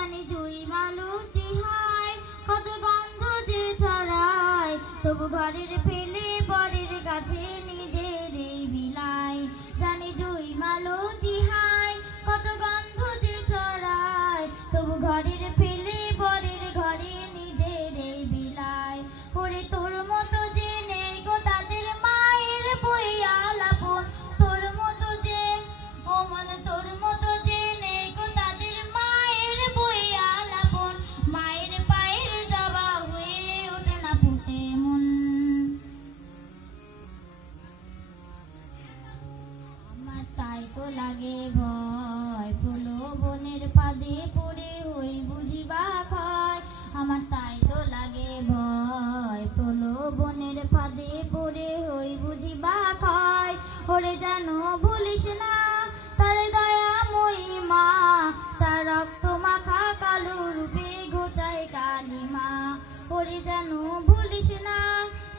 জানি জুই মালতী হয়, কত গন্ধ যে ছড়ায়, তবু ঘরের ফেলে বরের কাছে নিজের এই বিলাই। জানি জুই মালতী হয়, কত গন্ধ যে ছড়ায়, তবু ঘরের ফেলে বরের ঘরে নিজের এই বিলাই। ওরে তোর মতো যে নেই গো তাদের মায়ের বইয়া লাপন, তোর মতো যে ও মনে তোর মতো যে নেই গো তাদের মায়ের বইয়া লাপন, মায়ের পায়ের জবা হয়ে ওঠে না ফুটে মন। আমার তাই তো লাগে ভয়, প্রলোভনের ফাঁদে পড়ে হই বুঝি বা ক্ষয়। আমার তাই তো লাগে ভয়, প্রলোভনের ফাঁদে পড়ে হই বুঝি বা ক্ষয়। ওরে জানো ভুলিস না তার দয়াময়ী মা, তার রক্ত মাখা কালো রূপে ঘোচায় কালিমা। ওরে জানো ভুলিস না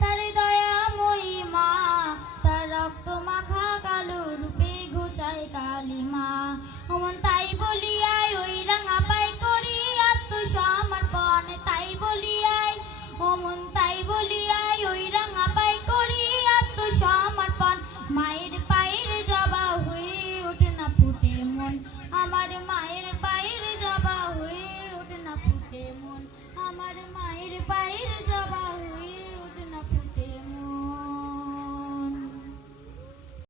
তার দয়াময়ী মা, তার রক্ত মাখা কালো রূপে ঘোচায় কালিমা। অমন তাই বলিয়াই ওই রাঙা পাই করি আত্মসমর্পণ, তাই বলিয়াই অমন তাই বলিয়াই ওই রাঙা পাই করি আত্মসমর্পণ। মায়ের পায়ের জবা হয়ে ওঠে না ফুটে মন, আমার মায়ের পায়ের জবা হয়ে ওঠে না ফুটে মন, আমার মায়ের পায়ের জবা হয়ে